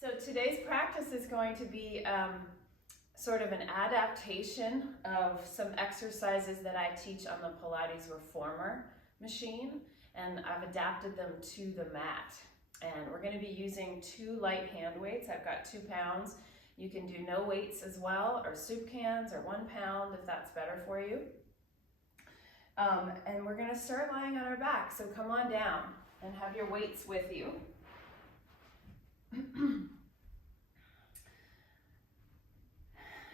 So today's practice is going to be sort of an adaptation of some exercises that I teach on the Pilates Reformer machine, and I've adapted them to the mat. And we're going to be using 2 light hand weights. I've got 2 pounds. You can do no weights as well, or soup cans, or 1 pound if that's better for you. And we're going to start lying on our back, so come on down and have your weights with you.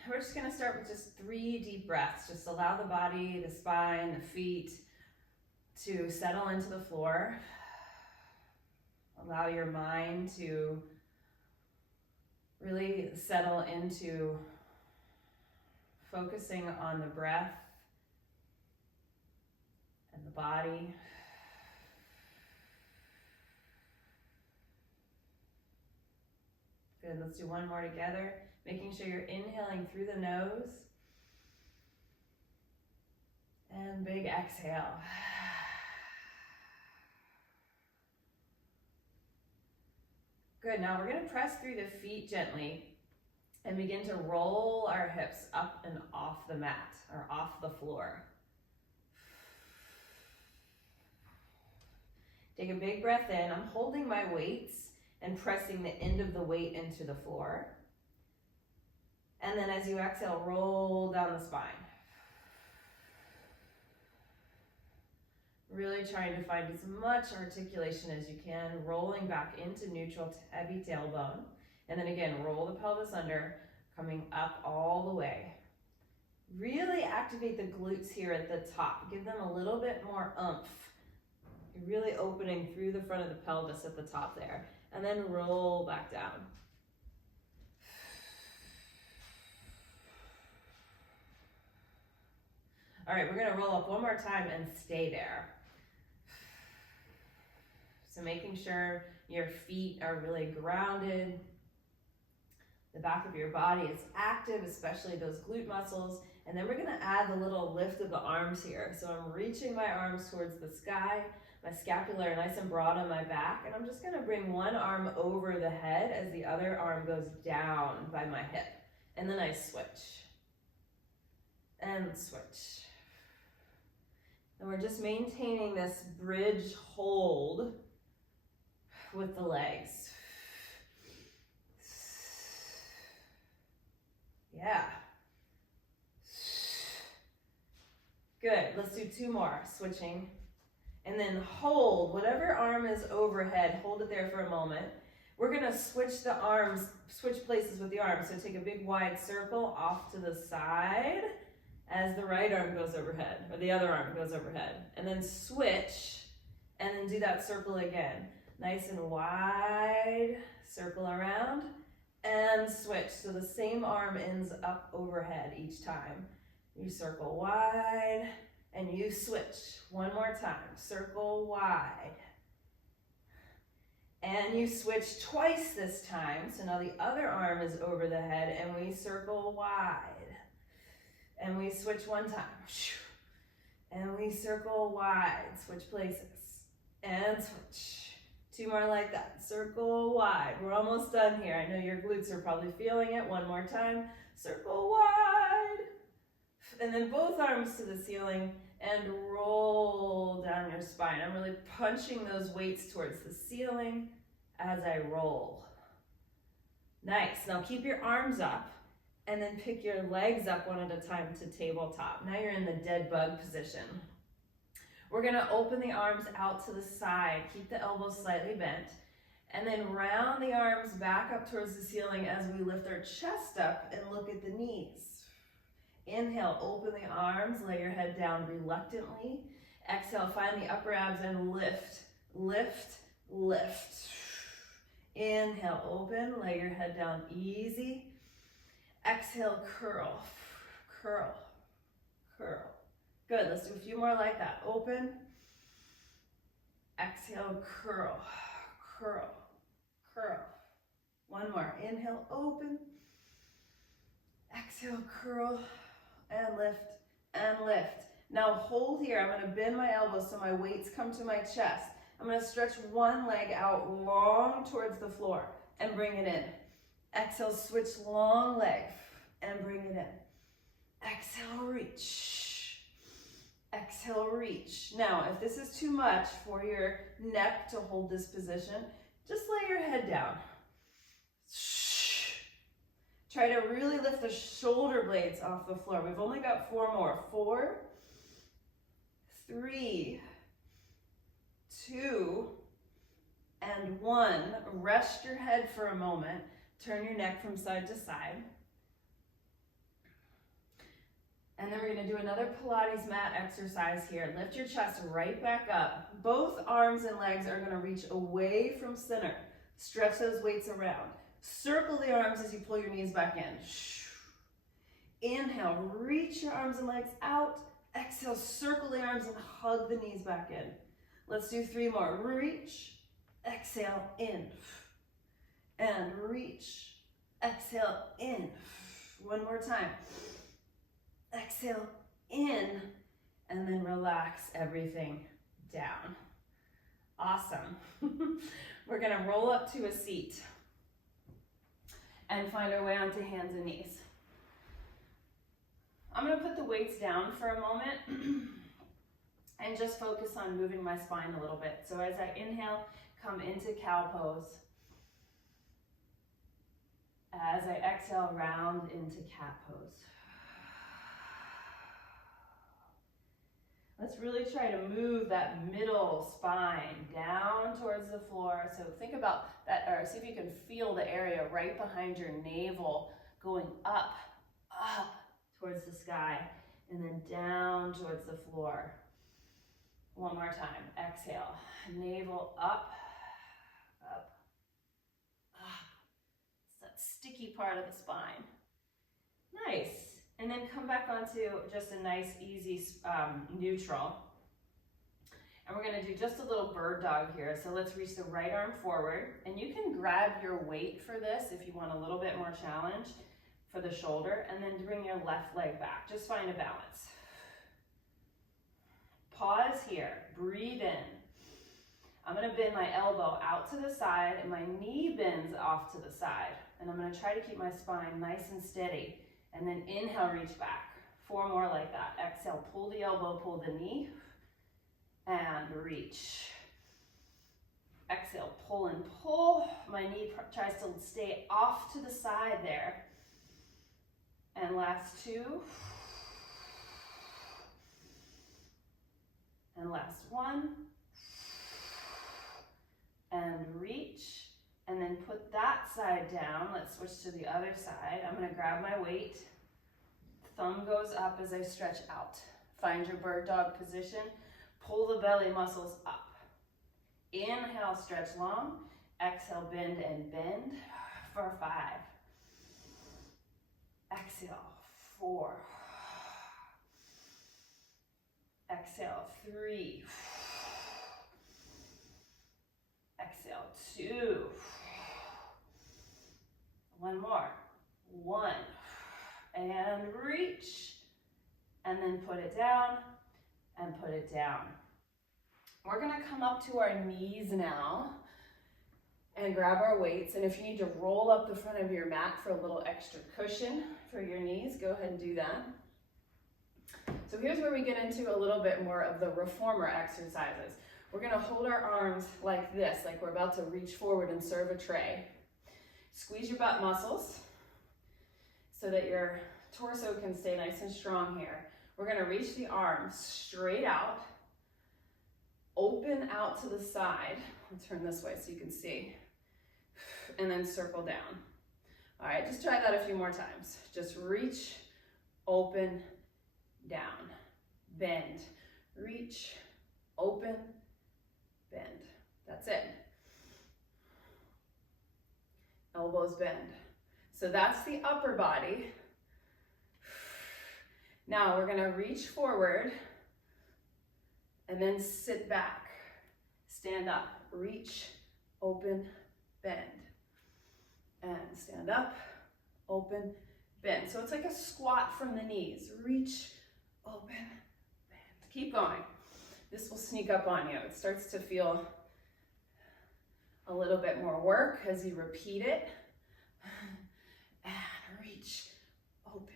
We're just going to start with just 3 deep breaths. Just allow the body, the spine, the feet to settle into the floor. Allow your mind to really settle into focusing on the breath and the body. Good, let's do 1 more together. Making sure you're inhaling through the nose. And big exhale. Good, now we're gonna press through the feet gently and begin to roll our hips up and off the mat or off the floor. Take a big breath in. I'm holding my weights and pressing the end of the weight into the floor. And then as you exhale, roll down the spine. Really trying to find as much articulation as you can, rolling back into neutral, heavy tailbone. And then again, roll the pelvis under, coming up all the way. Really activate the glutes here at the top. Give them a little bit more oomph. You're really opening through the front of the pelvis at the top there. And then roll back down. All right, we're gonna roll up 1 more time and stay there. So making sure your feet are really grounded. The back of your body is active, especially those glute muscles. And then we're gonna add the little lift of the arms here. So I'm reaching my arms towards the sky, my scapula nice and broad on my back, and I'm just gonna bring 1 arm over the head as the other arm goes down by my hip. And then I switch. And switch. And we're just maintaining this bridge hold with the legs. Yeah. Good, let's do 2 more, switching. And then hold, whatever arm is overhead, hold it there for a moment. We're gonna switch the arms, switch places with the arms. So take a big wide circle off to the side as the right arm goes overhead, or the other arm goes overhead. And then switch, and then do that circle again. Nice and wide, circle around, and switch. So the same arm ends up overhead each time. You circle wide, and you switch. 1 more time, circle wide. And you switch twice this time. So now the other arm is over the head, and we circle wide. And we switch 1 time. And we circle wide, switch places, and switch. 2 more like that, circle wide. We're almost done here. I know your glutes are probably feeling it. 1 more time, circle wide. And then both arms to the ceiling and roll down your spine. I'm really punching those weights towards the ceiling as I roll. Nice, now keep your arms up. And then pick your legs up 1 at a time to tabletop. Now you're in the dead bug position. We're gonna open the arms out to the side. Keep the elbows slightly bent. And then round the arms back up towards the ceiling as we lift our chest up and look at the knees. Inhale, open the arms, lay your head down reluctantly. Exhale, find the upper abs and lift, lift, lift. Inhale, open, lay your head down easy. Exhale, curl, curl, curl. Good, let's do a few more like that. Open. Exhale, curl, curl, curl. 1 more. Inhale, open. Exhale, curl, and lift, and lift. Now hold here. I'm going to bend my elbows so my weights come to my chest. I'm going to stretch one leg out long towards the floor. and bring it in. Exhale, switch long leg and bring it in. Exhale, reach. Exhale, reach. Now, if this is too much for your neck to hold this position, just lay your head down. Try to really lift the shoulder blades off the floor. We've only got 4 more. 4, 3, 2, and 1. Rest your head for a moment. Turn your neck from side to side. And then we're going to do another Pilates mat exercise here. Lift your chest right back up. Both arms and legs are going to reach away from center. Stretch those weights around. Circle the arms as you pull your knees back in. Inhale, reach your arms and legs out. Exhale, circle the arms and hug the knees back in. Let's do 3 more. Reach, exhale, in. And reach, exhale, in. 1 more time. Exhale, in. And then relax everything down. Awesome. We're going to roll up to a seat and find our way onto hands and knees. I'm going to put the weights down for a moment and just focus on moving my spine a little bit. So as I inhale, come into cow pose. As I exhale, round into cat pose. Let's really try to move that middle spine down towards the floor. So think about that, or see if you can feel the area right behind your navel going up towards the sky, and then down towards the floor. 1 more time. Exhale. Navel up, up, up. It's that sticky part of the spine. Nice. And then come back onto just a nice, easy neutral. And we're going to do just a little bird dog here. So let's reach the right arm forward. And you can grab your weight for this if you want a little bit more challenge for the shoulder. And then bring your left leg back. Just find a balance. Pause here. Breathe in. I'm going to bend my elbow out to the side and my knee bends off to the side. And I'm going to try to keep my spine nice and steady. And then inhale, reach back. 4 more like that. Exhale, pull the elbow, pull the knee, and reach. Exhale, pull and pull. My knee tries to stay off to the side there. And last 2. And last 1. And reach. And then put that side down. Let's switch to the other side. I'm going to grab my weight. Thumb goes up as I stretch out. Find your bird dog position. Pull the belly muscles up. Inhale, stretch long. Exhale, bend and bend for 5. Exhale, 4. Exhale, 3. Exhale, 2. 1 more. 1. And reach. And then put it down and put it down. We're going to come up to our knees now and grab our weights. And if you need to roll up the front of your mat for a little extra cushion for your knees, go ahead and do that. So here's where we get into a little bit more of the reformer exercises. We're going to hold our arms like this, like we're about to reach forward and serve a tray. Squeeze your butt muscles so that your torso can stay nice and strong here. We're going to reach the arms straight out, open out to the side. I'll turn this way so you can see. And then circle down. All right, just try that a few more times. Just reach, open, down, bend, reach, open, bend. That's it. Elbows bend. So that's the upper body. Now we're going to reach forward and then sit back. Stand up, reach, open, bend. And stand up, open, bend. So it's like a squat from the knees. Reach, open, bend. Keep going. This will sneak up on you. It starts to feel A little bit more work as you repeat it. And reach, open,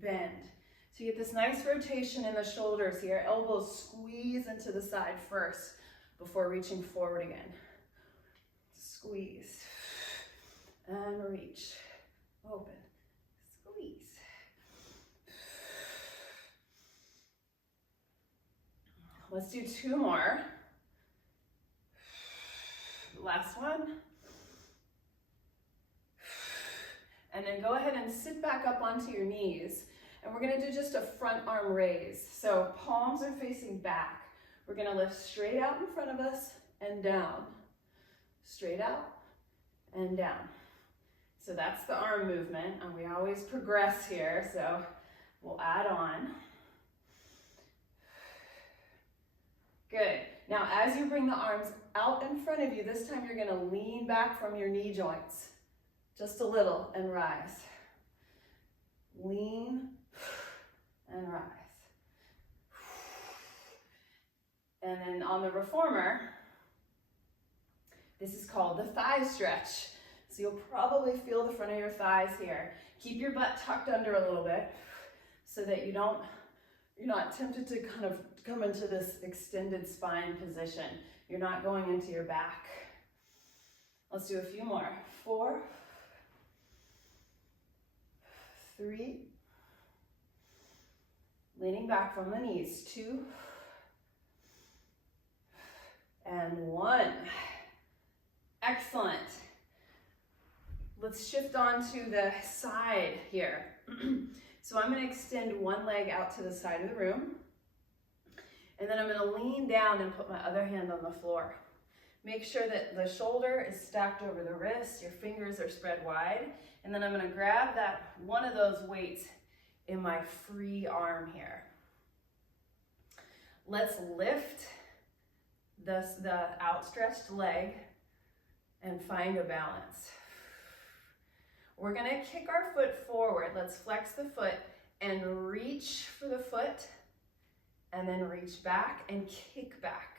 bend. So you get this nice rotation in the shoulders here. Elbows squeeze into the side first before reaching forward again. Squeeze and reach, open, squeeze. Let's do 2 more. Last one. And then go ahead and sit back up onto your knees. And we're gonna do just a front arm raise. So palms are facing back. We're gonna lift straight out in front of us and down. Straight out and down. So that's the arm movement, and we always progress here, so we'll add on. Good. Now as you bring the arms out in front of you, this time you're gonna lean back from your knee joints. Just a little and rise. Lean and rise. And then on the reformer, this is called the thigh stretch. So you'll probably feel the front of your thighs here. Keep your butt tucked under a little bit so that you're not tempted to kind of come into this extended spine position. You're not going into your back. Let's do a few more. 4, 3, leaning back from the knees. 2, and 1. Excellent. Let's shift on to the side here. So I'm going to extend one leg out to the side of the room. And then I'm going to lean down and put my other hand on the floor. Make sure that the shoulder is stacked over the wrist, your fingers are spread wide. And then I'm going to grab one of those weights in my free arm here. Let's lift the outstretched leg and find a balance. We're gonna kick our foot forward. Let's flex the foot and reach for the foot, and then reach back and kick back,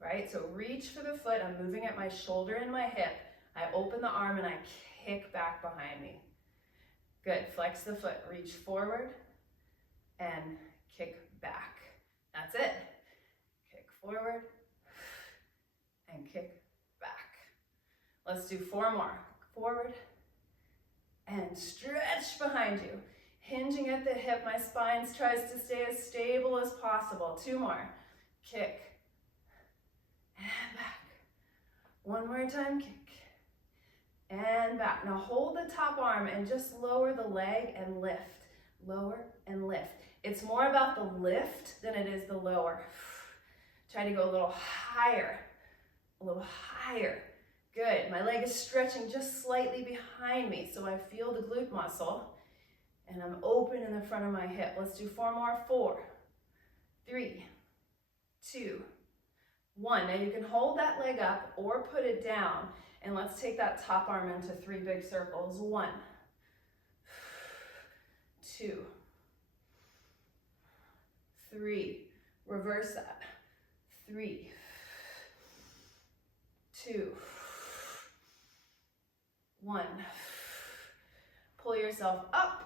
right? So reach for the foot, I'm moving at my shoulder and my hip. I open the arm and I kick back behind me. Good, flex the foot, reach forward and kick back. That's it. Kick forward and kick back. Let's do 4 more. Forward and stretch behind you. Hinging at the hip, my spine tries to stay as stable as possible. 2 more. Kick and back. 1 more time, kick and back. Now hold the top arm and just lower the leg and lift. Lower and lift. It's more about the lift than it is the lower. Try to go a little higher, a little higher. Good, my leg is stretching just slightly behind me, so I feel the glute muscle, and I'm open in the front of my hip. Let's do 4 more. 4, 3, 2, 1. Now you can hold that leg up or put it down, and let's take that top arm into 3 big circles. 1, 2, 3. Reverse that. 3, 2, 1. Pull yourself up.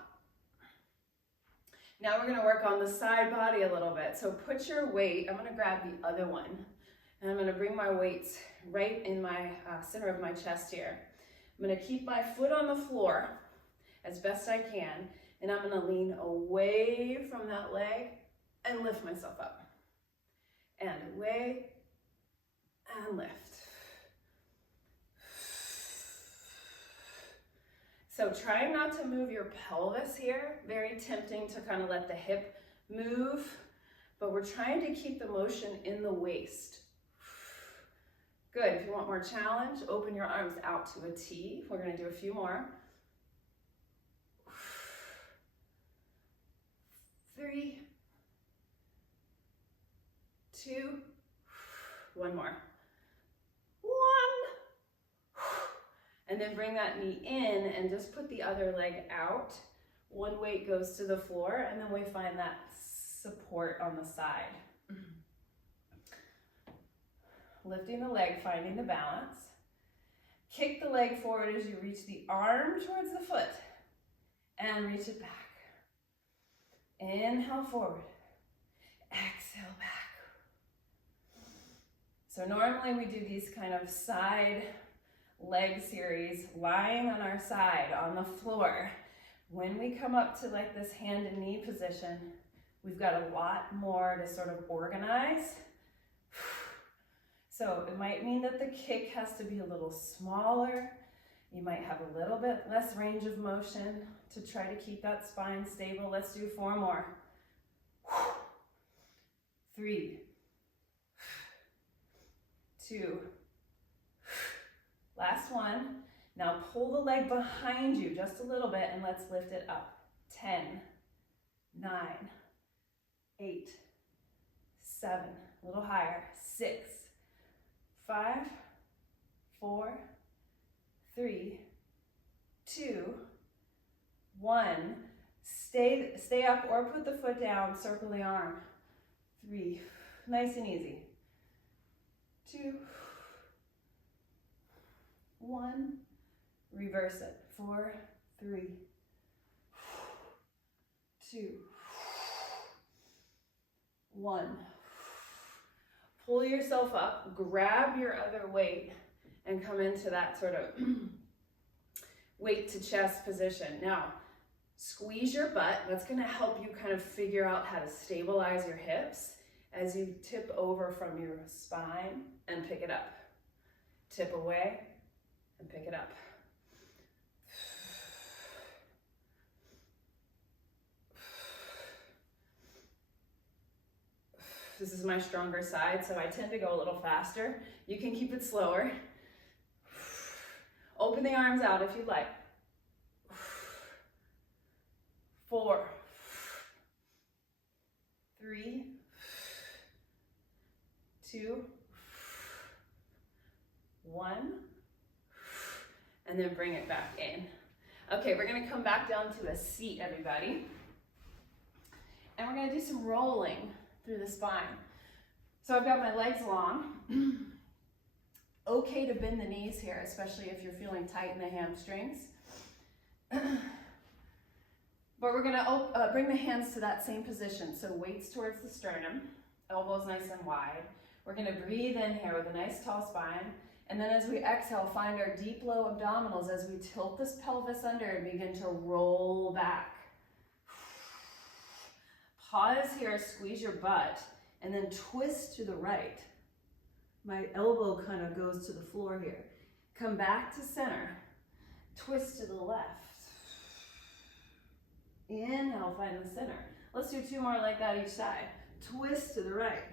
Now we're going to work on the side body a little bit. So put your weight, I'm going to grab the other one, and I'm going to bring my weights right in my center of my chest here. I'm going to keep my foot on the floor as best I can, and I'm going to lean away from that leg and lift myself up. And away and lift. So try not to move your pelvis here. Very tempting to kind of let the hip move, but we're trying to keep the motion in the waist. Good, if you want more challenge, open your arms out to a T. We're gonna do a few more. 3, 2, 1 more. 1. And then bring that knee in and just put the other leg out. One weight goes to the floor, and then we find that support on the side. lifting the leg, finding the balance. Kick the leg forward as you reach the arm towards the foot and reach it back. Inhale forward, exhale back. So normally we do these kind of side leg series lying on our side on the floor. When we come up to like this hand and knee position, we've got a lot more to sort of organize. So it might mean that the kick has to be a little smaller. You might have a little bit less range of motion to try to keep that spine stable. Let's do 4 more. 3, 2, last one. Now pull the leg behind you just a little bit and let's lift it up. 10, 9, 8, 7, a little higher. 6, 5, 4, 3, 2, 1. Stay up or put the foot down, circle the arm. 3, nice and easy. 2, 1, reverse it. 4, 3, 2, 1. Pull yourself up, grab your other weight, and come into that sort of weight to chest position. Now, squeeze your butt. That's going to help you kind of figure out how to stabilize your hips as you tip over from your spine and pick it up. Tip away and pick it up. This is my stronger side, so I tend to go a little faster. You can keep it slower. Open the arms out if you'd like. 4, 3, 2, 1, and then bring it back in. Okay, we're gonna come back down to a seat, everybody. And we're gonna do some rolling through the spine. So I've got my legs long. Okay to bend the knees here, especially if you're feeling tight in the hamstrings. But we're gonna bring the hands to that same position. So weights towards the sternum, elbows nice and wide. We're gonna breathe in here with a nice tall spine. And then as we exhale, find our deep low abdominals as we tilt this pelvis under and begin to roll back. Pause here, squeeze your butt, and then twist to the right. My elbow kind of goes to the floor here. Come back to center. Twist to the left. Inhale, find the center. Let's do 2 more like that each side. Twist to the right.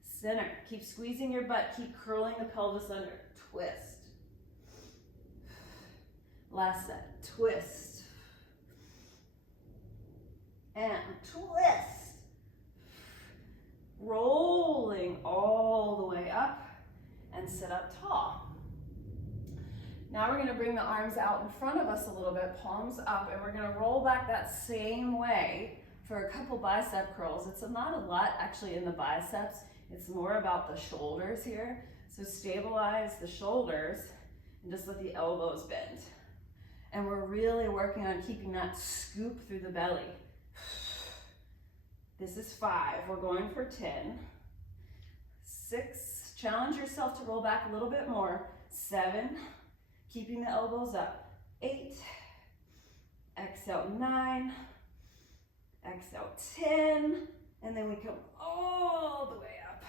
Center. Keep squeezing your butt. Keep curling the pelvis under. Twist. Last set. Twist. And twist. Rolling all the way up and sit up tall. Now we're going to bring the arms out in front of us a little bit, palms up, and we're going to roll back that same way for a couple bicep curls. It's not a lot actually in the biceps. It's more about the shoulders here. So stabilize the shoulders and just let the elbows bend. And we're really working on keeping that scoop through the belly. This is 5. We're going for 10. 6. Challenge yourself to roll back a little bit more. 7. Keeping the elbows up. 8. Exhale, 9. Exhale, 10. And then we come all the way up.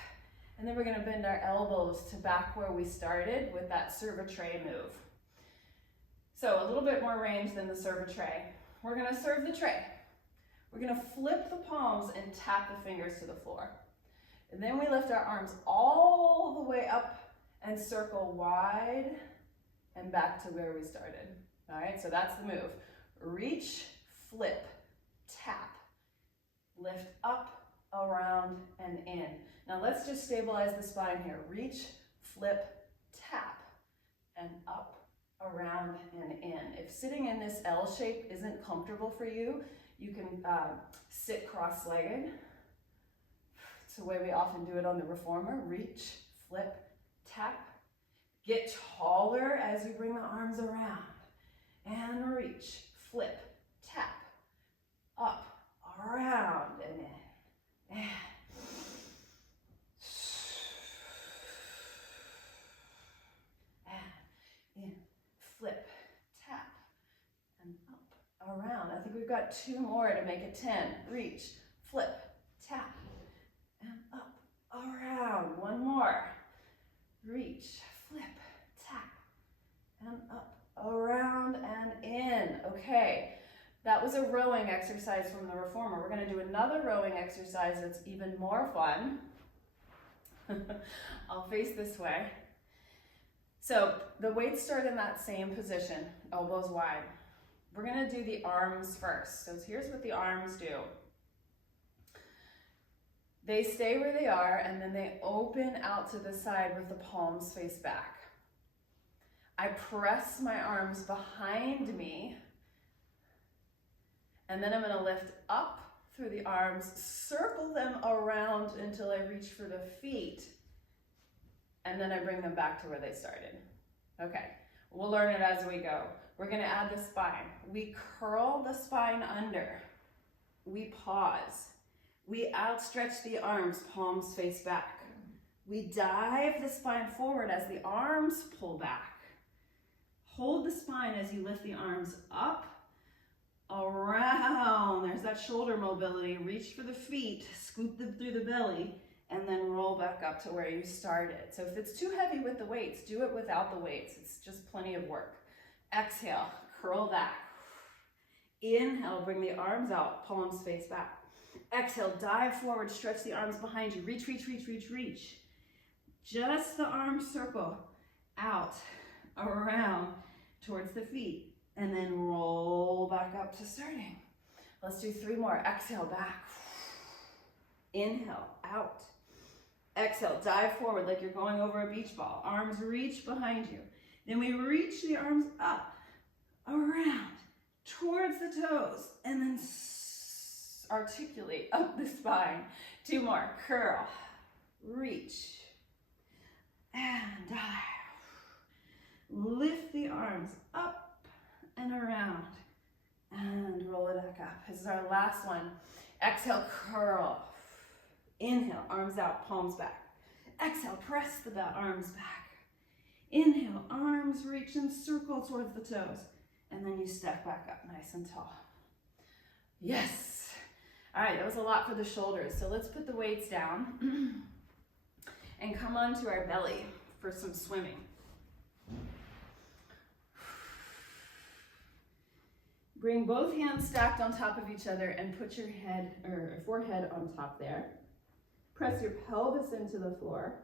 And then we're going to bend our elbows to back where we started with that serve a tray move. So a little bit more range than the serve a tray. We're going to serve the tray. We're going to flip the palms and tap the fingers to the floor. And then we lift our arms all the way up and circle wide and back to where we started. All right, so that's the move. Reach, flip, tap, lift up, around, and in. Now let's just stabilize the spine here. Reach, flip, tap, and up, around, and in. If sitting in this L shape isn't comfortable for you, you can sit cross-legged. It's the way we often do it on the reformer. Reach, flip, tap. Get taller as you bring the arms around. And reach, flip, tap, up, around, and in. And in, flip, tap, and up, around. I think we've got 2 more to make it 10. Reach, flip, tap, and up, around. 1 more. Reach, flip, tap, and up, around, and in. Okay, that was a rowing exercise from the reformer. We're going to do another rowing exercise that's even more fun. I'll face this way. So the weights start in that same position, elbows wide. We're going to do the arms first. So here's what the arms do. They stay where they are, and then they open out to the side with the palms face back. I press my arms behind me, and then I'm going to lift up through the arms, circle them around until I reach for the feet, and then I bring them back to where they started. Okay, we'll learn it as we go. We're going to add the spine. We curl the spine under. We pause. We outstretch the arms, palms face back. We dive the spine forward as the arms pull back. Hold the spine as you lift the arms up, around. There's that shoulder mobility. Reach for the feet, scoop them through the belly, and then roll back up to where you started. So if it's too heavy with the weights, do it without the weights. It's just plenty of work. Exhale, curl back. Inhale, bring the arms out, palms face back. Exhale, dive forward, stretch the arms behind you. Reach, reach, reach, reach, reach. Just the arms circle out, around, towards the feet, and then roll back up to starting. Let's do 3 more. Exhale, back. Inhale, out. Exhale, dive forward like you're going over a beach ball. Arms reach behind you. Then we reach the arms up, around, towards the toes, and then articulate up the spine. 2 more. Curl, reach, and dive. Lift the arms up and around, and roll it back up. This is our last one. Exhale, curl. Inhale, arms out, palms back. Exhale, press the arms back. Inhale, arms reach and circle towards the toes. And then you step back up nice and tall. Yes. All right, that was a lot for the shoulders. So let's put the weights down and come onto our belly for some swimming. Bring both hands stacked on top of each other and put your head or forehead on top there. Press your pelvis into the floor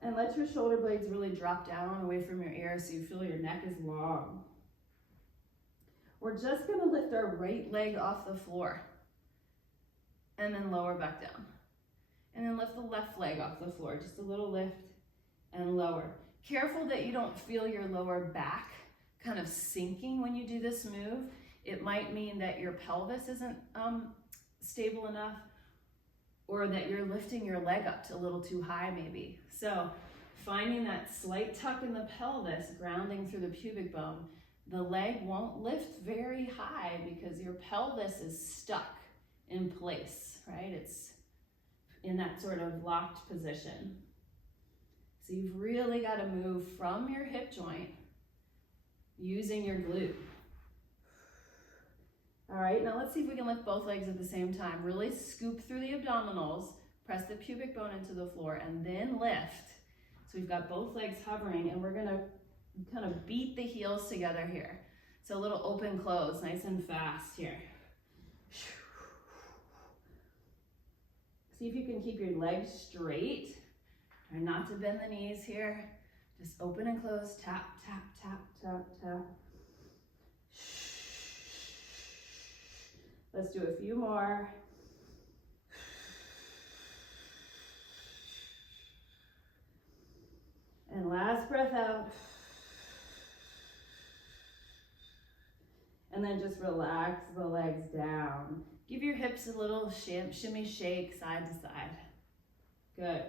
and let your shoulder blades really drop down away from your ears so you feel your neck is long. We're just going to lift our right leg off the floor and then lower back down. And then lift the left leg off the floor, just a little lift and lower. Careful that you don't feel your lower back kind of sinking when you do this move. It might mean that your pelvis isn't stable enough, or that you're lifting your leg up to a little too high maybe. So finding that slight tuck in the pelvis, grounding through the pubic bone, the leg won't lift very high because your pelvis is stuck in place, right? It's in that sort of locked position. So you've really got to move from your hip joint using your glute. All right, now let's see if we can lift both legs at the same time. Really scoop through the abdominals, press the pubic bone into the floor, and then lift. So we've got both legs hovering, and we're gonna kind of beat the heels together here. So a little open close, nice and fast here. See if you can keep your legs straight. Try not to bend the knees here. Just open and close, tap, tap, tap, tap, tap. Let's do a few more. And last breath out. And then just relax the legs down. Give your hips a little shimmy shake side to side. Good.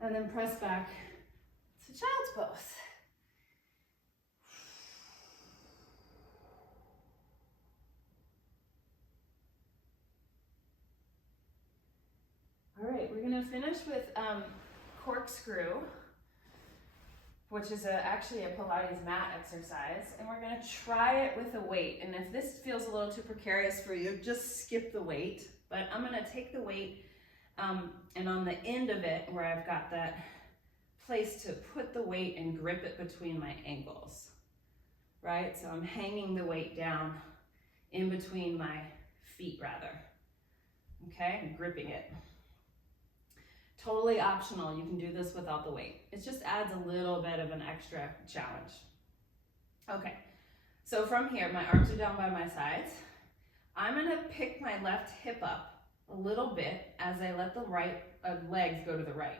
And then press back to child's pose. All right, we're gonna finish with corkscrew, which is actually a Pilates mat exercise, and we're gonna try it with a weight. And if this feels a little too precarious for you, just skip the weight. But I'm gonna take the weight, and on the end of it, where I've got that place to put the weight and grip it between my ankles, right? So I'm hanging the weight down in between my feet, rather. Okay, I'm gripping it. Totally optional, you can do this without the weight. It just adds a little bit of an extra challenge. Okay, so from here, my arms are down by my sides. I'm gonna pick my left hip up a little bit as I let the right legs go to the right.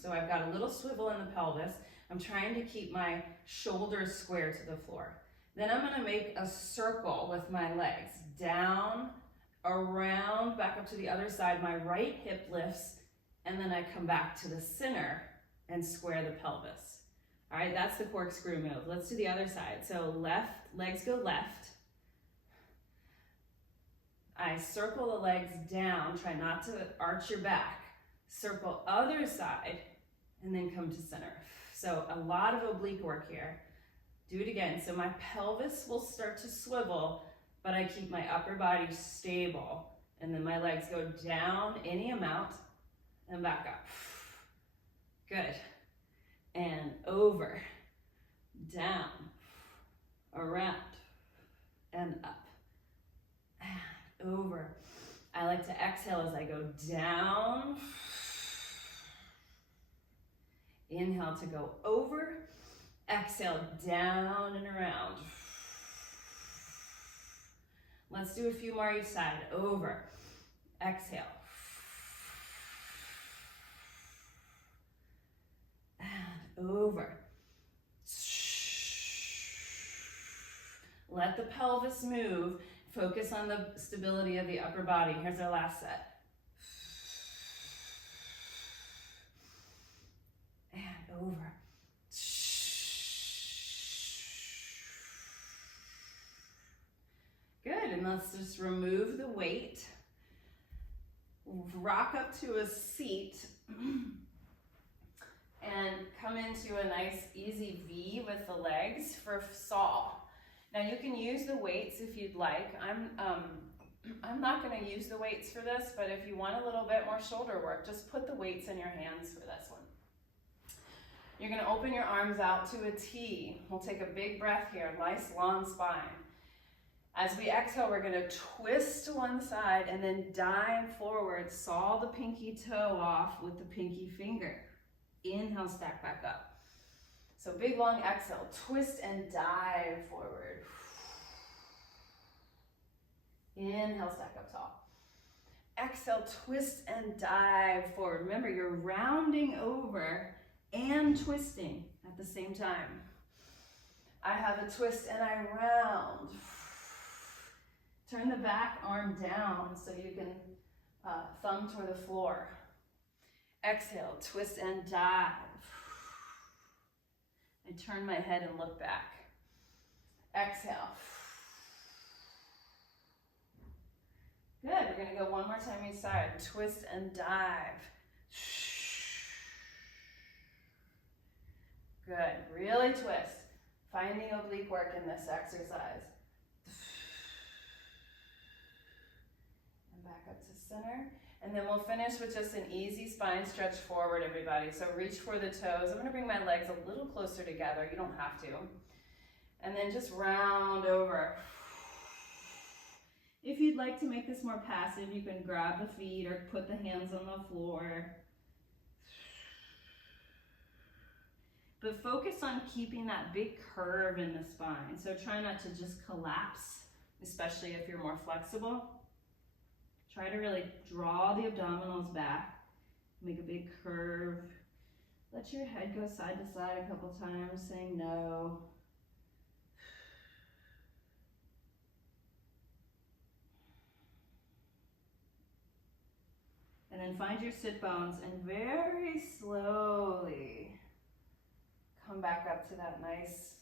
So I've got a little swivel in the pelvis. I'm trying to keep my shoulders square to the floor. Then I'm gonna make a circle with my legs, down, around, back up to the other side. My right hip lifts, and then I come back to the center and square the pelvis. All right, that's the corkscrew move. Let's do the other side. So left, legs go left. I circle the legs down, try not to arch your back. Circle other side, and then come to center. So a lot of oblique work here. Do it again. So my pelvis will start to swivel, but I keep my upper body stable. And then my legs go down any amount and back up. Good. And over, down, around, and up, and over. I like to exhale as I go down. Inhale to go over. Exhale, down and around. Let's do a few more each side. Over. Exhale. And over. Let the pelvis move. Focus on the stability of the upper body. Here's our last set. And over. Good, and let's just remove the weight. Rock up to a seat and come into a nice easy V with the legs for saw. Now you can use the weights if you'd like. I'm not going to use the weights for this, but if you want a little bit more shoulder work, just put the weights in your hands for this one. You're going to open your arms out to a T. We'll take a big breath here, nice long spine. As we exhale, we're going to twist to one side and then dive forward. Saw the pinky toe off with the pinky finger. Inhale, stack back up. So big long exhale, twist and dive forward. Inhale, stack up tall. Exhale, twist and dive forward. Remember, you're rounding over and twisting at the same time. I have a twist and I round. Turn the back arm down so you can thumb toward the floor. Exhale, twist and dive. I turn my head and look back. Exhale. Good, we're gonna go one more time each side. Twist and dive. Good, really twist. Finding oblique work in this exercise. And back up to center. And then we'll finish with just an easy spine stretch forward, everybody. So reach for the toes. I'm gonna bring my legs a little closer together. You don't have to. And then just round over. If you'd like to make this more passive, you can grab the feet or put the hands on the floor. But focus on keeping that big curve in the spine. So try not to just collapse, especially if you're more flexible. Try to really draw the abdominals back, make a big curve. Let your head go side to side a couple times, saying no. And then find your sit bones and very slowly come back up to that nice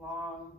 long